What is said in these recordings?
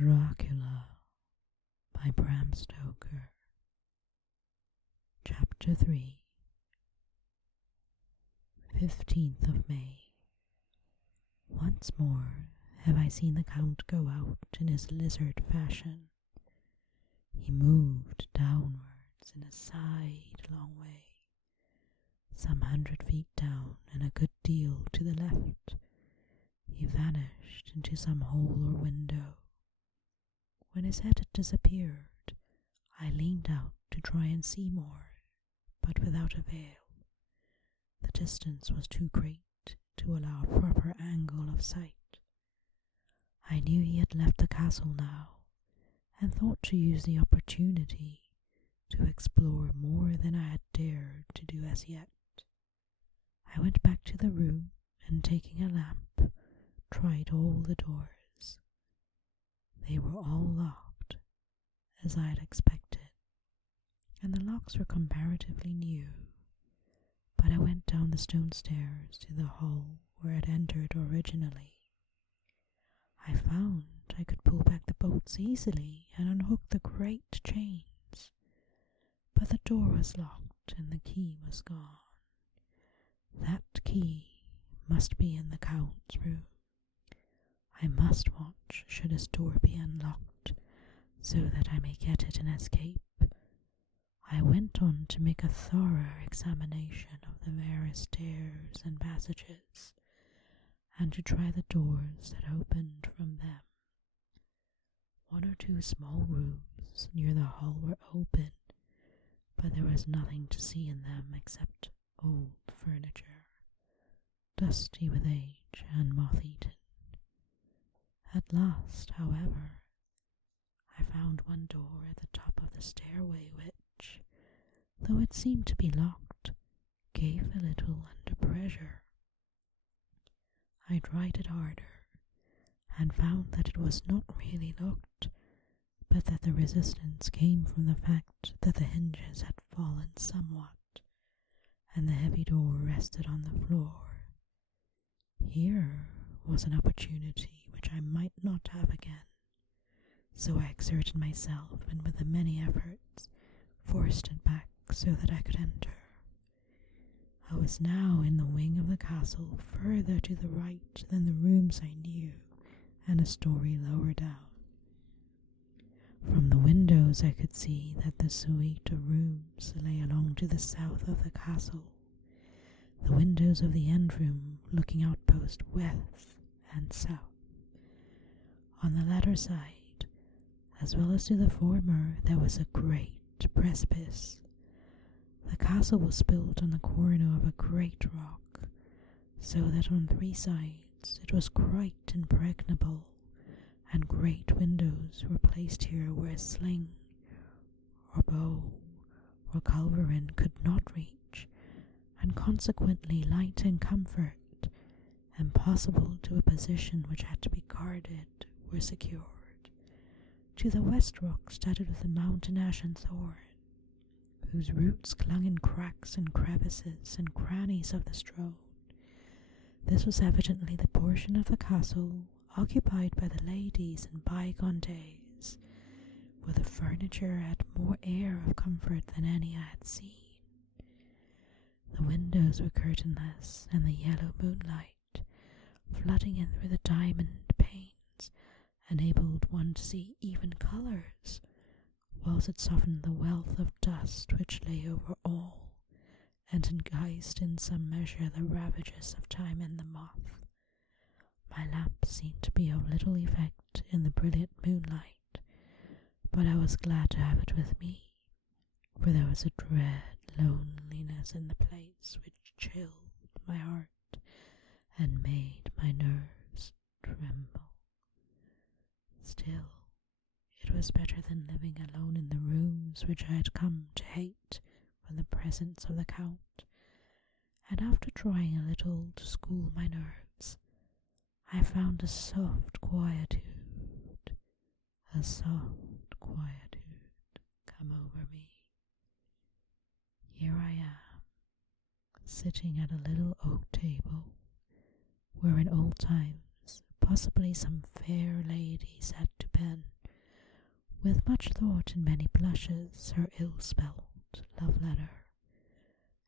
Dracula by Bram Stoker. Chapter 3. 15th of May. Once more have I seen the Count go out in his lizard fashion. He moved downwards in a sidelong way, some 100 feet down and a good deal to the left. He vanished into some hole or window. When his head had disappeared, I leaned out to try and see more, but without avail. The distance was too great to allow a proper angle of sight. I knew he had left the castle now, and thought to use the opportunity to explore more than I had dared to do as yet. I went back to the room and, taking a lamp, tried all the doors. They were all locked, as I had expected, and the locks were comparatively new, but I went down the stone stairs to the hall where I had entered originally. I found I could pull back the bolts easily and unhook the great chains, but the door was locked and the key was gone. That key must be in the Count's room. I must watch should his door be unlocked, so that I may get it and escape. I went on to make a thorough examination of the various stairs and passages, and to try the doors that opened from them. One or two small rooms near the hall were open, but there was nothing to see in them except old furniture, dusty with age and moth-eaten. At last, however, I found one door at the top of the stairway which, though it seemed to be locked, gave a little under pressure. I tried it harder, and found that it was not really locked, but that the resistance came from the fact that the hinges had fallen somewhat, and the heavy door rested on the floor. Here was an opportunity which I might not have again, so I exerted myself, and with many efforts forced it back so that I could enter. I was now in the wing of the castle, further to the right than the rooms I knew, and a story lower down. From the windows I could see that the suite of rooms lay along to the south of the castle, the windows of the end room looking outpost west and south. On the latter side, as well as to the former, there was a great precipice. The castle was built on the corner of a great rock, so that on 3 sides it was quite impregnable, and great windows were placed here where a sling, or bow, or culverin could not reach, and consequently light and comfort, impossible to a position which had to be guarded, were secured. To the west rock studded with the mountain ash and thorn, whose roots clung in cracks and crevices and crannies of the stone. This was evidently the portion of the castle occupied by the ladies in bygone days, where the furniture had more air of comfort than any I had seen. The windows were curtainless, and the yellow moonlight, flooding in through the diamond panes, enabled one to see even colours, whilst it softened the wealth of dust which lay over all, and enticed in some measure the ravages of time and the moth. My lamp seemed to be of little effect in the brilliant moonlight, but I was glad to have it with me, for there was a dread loneliness in the place which chilled my heart and made my nerves tremble. Still, it was better than living alone in the rooms which I had come to hate from the presence of the Count, and after trying a little to school my nerves, I found a soft quietude come over me. Here I am, sitting at a little oak table, where in old times possibly some fair lady sat to pen, With much thought and many blushes, her ill-spelt love letter,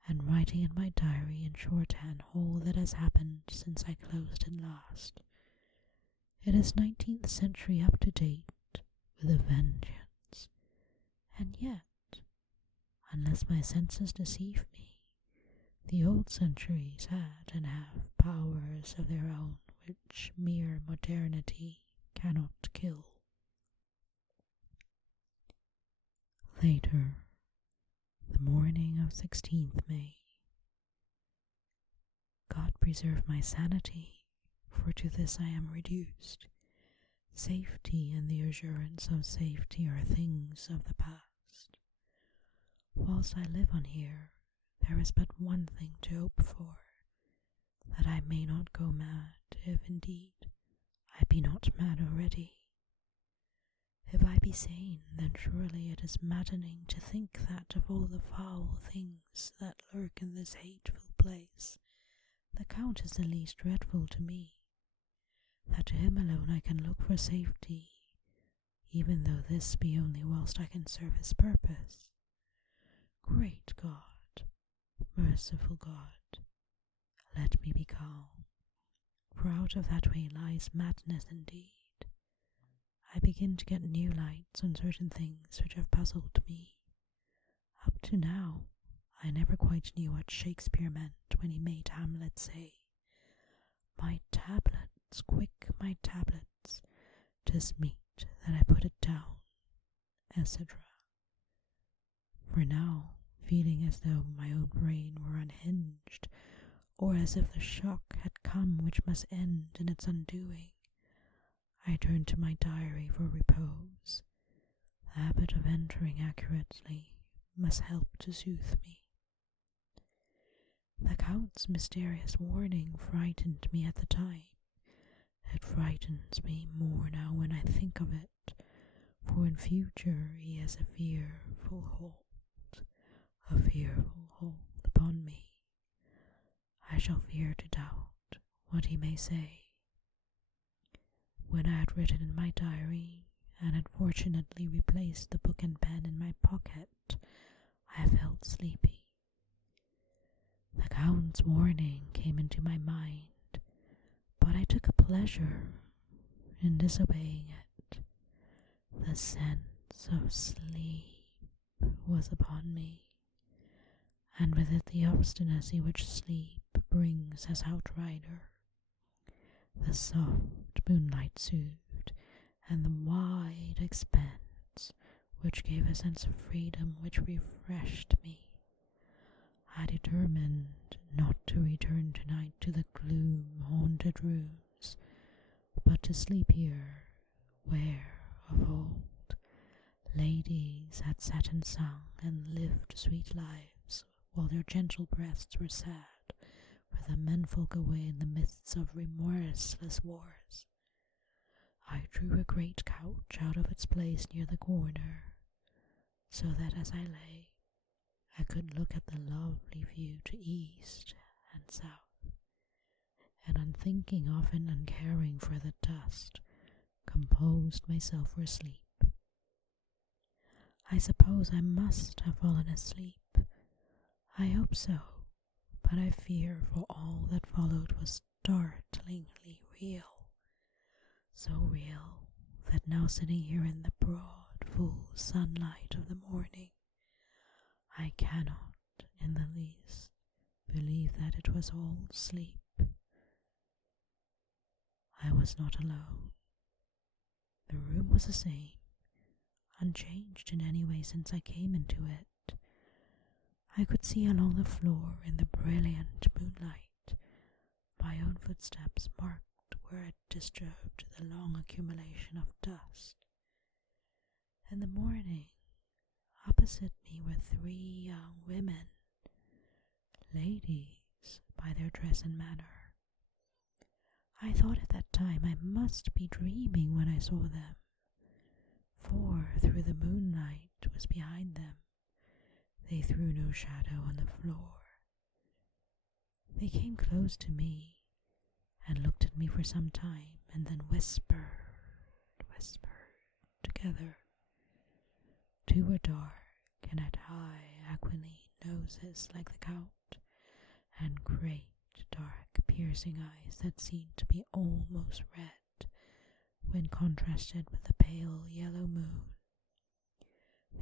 and writing in my diary in shorthand all that has happened since I closed it last. It is 19th century up to date with a vengeance, and yet, unless my senses deceive me, the old centuries had and have powers of their own which mere modernity cannot kill. Later, the morning of 16th May. God preserve my sanity, for to this I am reduced. Safety and the assurance of safety are things of the past. Whilst I live on here, there is but one thing to hope for, that I may not go mad, if indeed I be not mad already. If I be sane, then surely it is maddening to think that of all the foul things that lurk in this hateful place, the Count is the least dreadful to me, that to him alone I can look for safety, even though this be only whilst I can serve his purpose. Great God, merciful God, let me be calm, for out of that way lies madness indeed. I begin to get new lights on certain things which have puzzled me. Up to now, I never quite knew what Shakespeare meant when he made Hamlet say, "My tablets, quick, my tablets, 'tis meet that I put it down," etc. For now, feeling as though my own brain were unhinged, or as if the shock had come which must end in its undoing, I turned to my diary for repose. The habit of entering accurately must help to soothe me. The Count's mysterious warning frightened me at the time. It frightens me more now when I think of it, for in future he has a fearful hold upon me. I shall fear to doubt what he may say. When I had written in my diary, and had fortunately replaced the book and pen in my pocket, I felt sleepy. The Count's warning came into my mind, but I took a pleasure in disobeying it. The sense of sleep was upon me, and with it the obstinacy which sleep brings as outrider. The soft moonlight soothed, and the wide expanse which gave a sense of freedom which refreshed me. I determined not to return tonight to the gloom-haunted rooms, but to sleep here, where, of old, ladies had sat and sung and lived sweet lives, while their gentle breasts were sad, for the menfolk away in the midst of remorseless wars. I drew a great couch out of its place near the corner, so that as I lay, I could look at the lovely view to east and south, and unthinking often and caring for the dust, composed myself for sleep. I suppose I must have fallen asleep. I hope so, but I fear for all that followed was startlingly real, so real that now sitting here in the broad, full sunlight of the morning, I cannot in the least believe that it was all sleep. I was not alone. The room was the same, unchanged in any way since I came into it. I could see along the floor in the brilliant moonlight my own footsteps marked where it disturbed the long accumulation of dust. In the morning, opposite me were 3 young women, ladies by their dress and manner. I thought at that time I must be dreaming when I saw them, for through the moonlight was behind them. They threw no shadow on the floor. They came close to me and looked at me for some time, and then whispered together two were dark and had high aquiline noses like the count, and great dark piercing eyes that seemed to be almost red when contrasted with the pale yellow moon.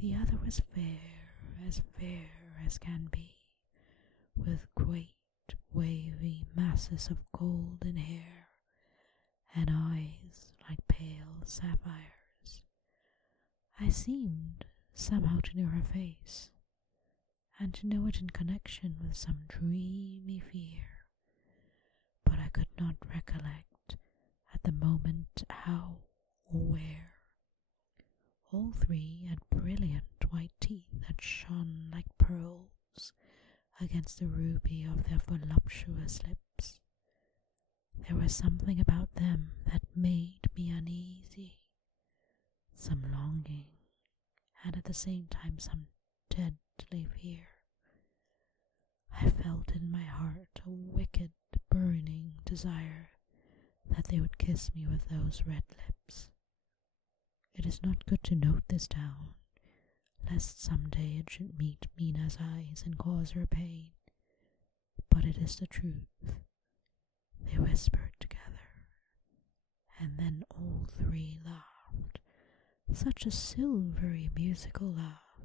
The other was fair as can be, with great wavy masses of golden hair and eyes like pale sapphires. I seemed somehow to know her face, and to know it in connection with some dreamy fear, but I could not recollect at the moment how or where. All three had brilliant white teeth that shone like pearls against the ruby of their voluptuous lips. There was something about them that made me uneasy, some longing, and at the same time some deadly fear. I felt in my heart a wicked, burning desire that they would kiss me with those red lips. It is not good to note this down, lest some day it should meet Mina's eyes and cause her pain, but it is the truth. They whispered together, and then all three laughed, such a silvery musical laugh,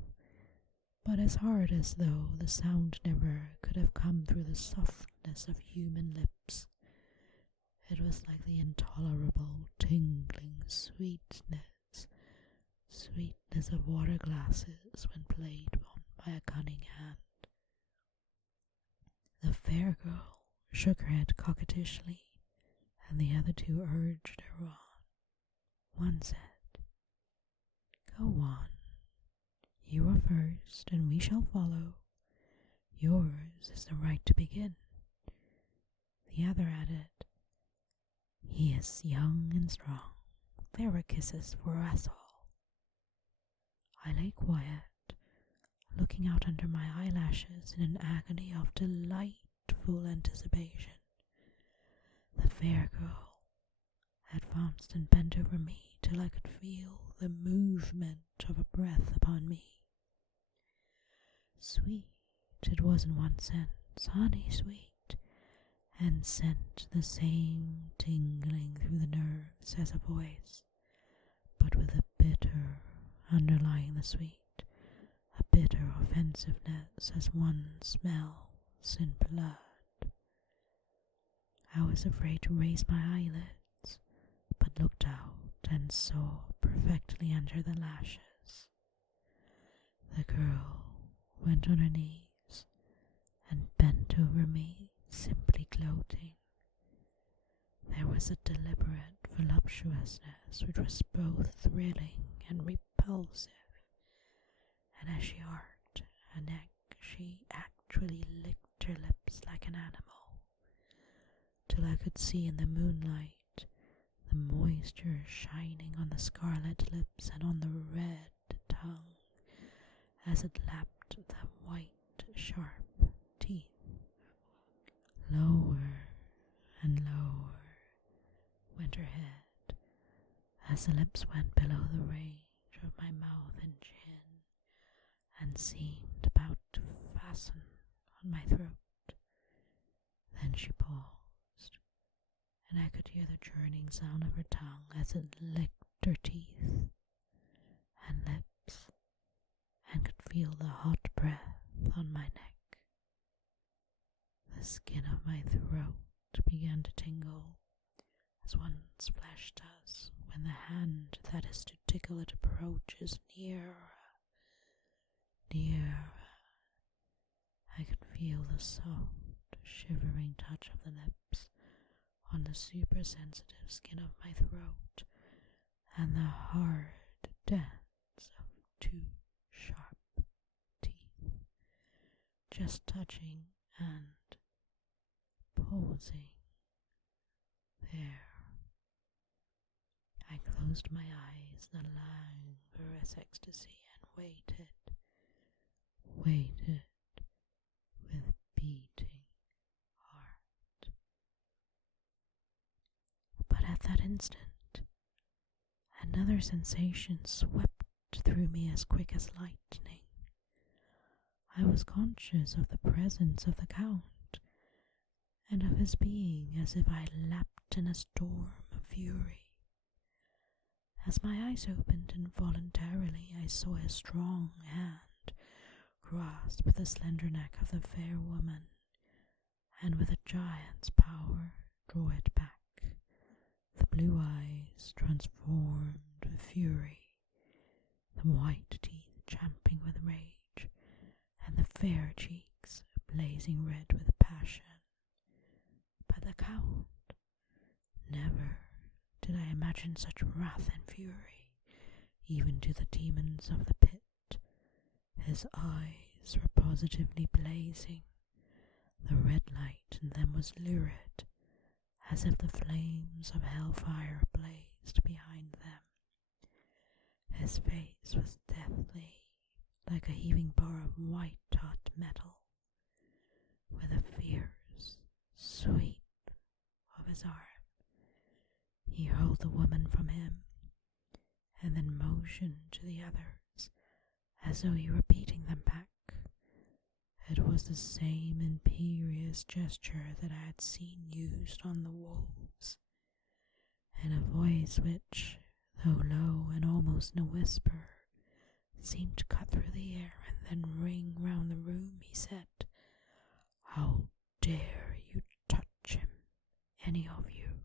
but as hard as though the sound never could have come through the softness of human lips. It was like the intolerable tingling sweetness of water glasses when played on by a cunning hand. The fair girl shook her head coquettishly, and the other two urged her on. One said, "Go on. You are first, and we shall follow. Yours is the right to begin." The other added, "He is young and strong. There were kisses for us all." I lay quiet, looking out under my eyelashes in an agony of delightful anticipation. The fair girl advanced and bent over me till I could feel the movement of a breath upon me. Sweet it was in one sense, honey sweet, and sent the same tingling through the nerves as a voice, but with a bitter underlying the sweet, a bitter offensiveness as one smells in blood. I was afraid to raise my eyelids, but looked out and saw perfectly under the lashes. The girl went on her knees and bent over me, simply gloating. There was a deliberate voluptuousness which was both thrilling and repulsive, and as she arched her neck, she actually licked her lips like an animal, till I could see in the moonlight the moisture shining on the scarlet lips and on the red tongue as it lapped the white, sharp teeth. Lower and lower went her head as the lips went below the range of my mouth and chin, and seemed about to fasten on my throat. Then she paused, and I could hear the churning sound of her tongue as it licked her teeth and lips, and could feel the hot breath on my neck. The skin of my throat began to tingle, as one's flesh does when the hand that is to tickle it approaches nearer. I could feel the soft, shivering touch of the lips on the supersensitive skin of my throat, and the hard dance of two sharp teeth, just touching and pausing there. I closed my eyes in a languorous ecstasy and waited with beating heart. But at that instant, another sensation swept through me as quick as lightning. I was conscious of the presence of the Count, and of his being as if I leapt in a storm of fury. As my eyes opened involuntarily, I saw his strong hand grasp the slender neck of the fair woman, and with a giant's power draw it back, the blue eyes transformed with fury, the white teeth champing with rage, and the fair cheeks blazing red with passion. But the Count, never did I imagine such wrath and fury, even to the demons of the pit. His eyes were positively blazing. The red light in them was lurid, as if the flames of hellfire blazed behind them. His face was deathly, like a heaving bar of white-hot metal. With a fierce sweep of his arm, he hurled the woman from him, and then motioned to the others as though he were beating them back. It was the same imperious gesture that I had seen used on the wolves. In a voice which, though low and almost in a whisper, seemed to cut through the air and then ring round the room, he said, "How dare you touch him, any of you?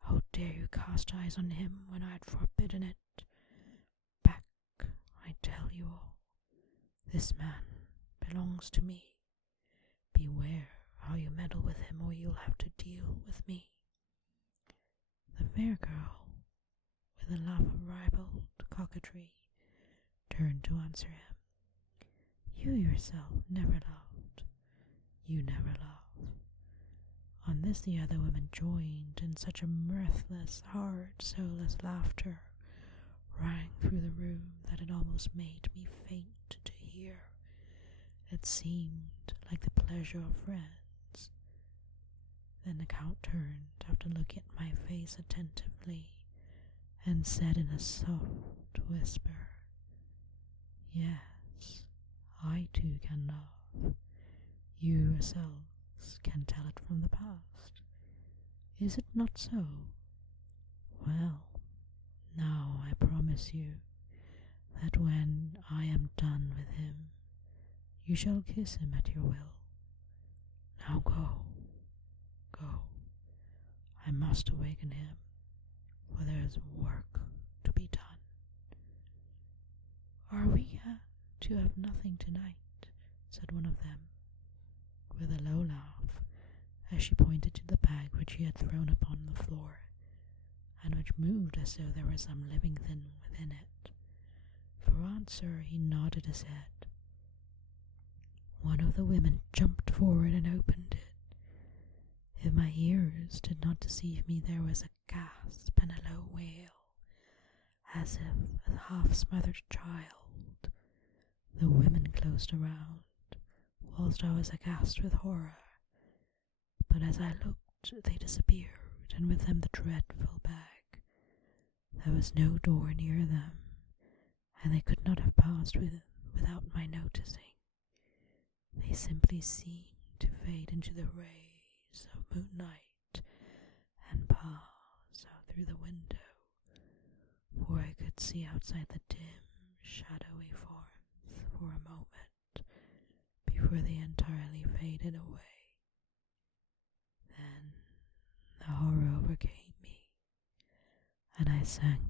How dare you cast eyes on him when I had forbidden it? Back, I tell you all. This man belongs to me. Beware how you meddle with him, or you'll have to deal with me." The fair girl, with a laugh of ribald coquetry, turned to answer him. "You yourself never loved. You never love." On this the other women joined in such a mirthless, hard, soulless laughter rang through the room that it almost made me faint to hear. It seemed like the pleasure of friends. Then the Count turned after looking at my face attentively and said in a soft whisper, "Yes, I too can love. You yourselves can tell it from the past. Is it not so? Well, now I promise you that when I am done with him, you shall kiss him at your will. Now go, go. I must awaken him, for there is work to be done." "Are we to have nothing tonight?" said one of them, with a low laugh, as she pointed to the bag which he had thrown upon the floor, and which moved as though there was some living thing within it. For answer he nodded his head. One of the women jumped forward and opened it. If my ears did not deceive me, there was a gasp and a low wail, as if a half-smothered child. The women closed around, whilst I was aghast with horror. But as I looked, they disappeared, and with them the dreadful bag. There was no door near them, and they could not have passed without my noticing. They simply seemed to fade into the rays of moonlight and pass out through the window, for I could see outside the dim, shadowy forms for a moment before they entirely faded away. Then the horror overcame me, and I sank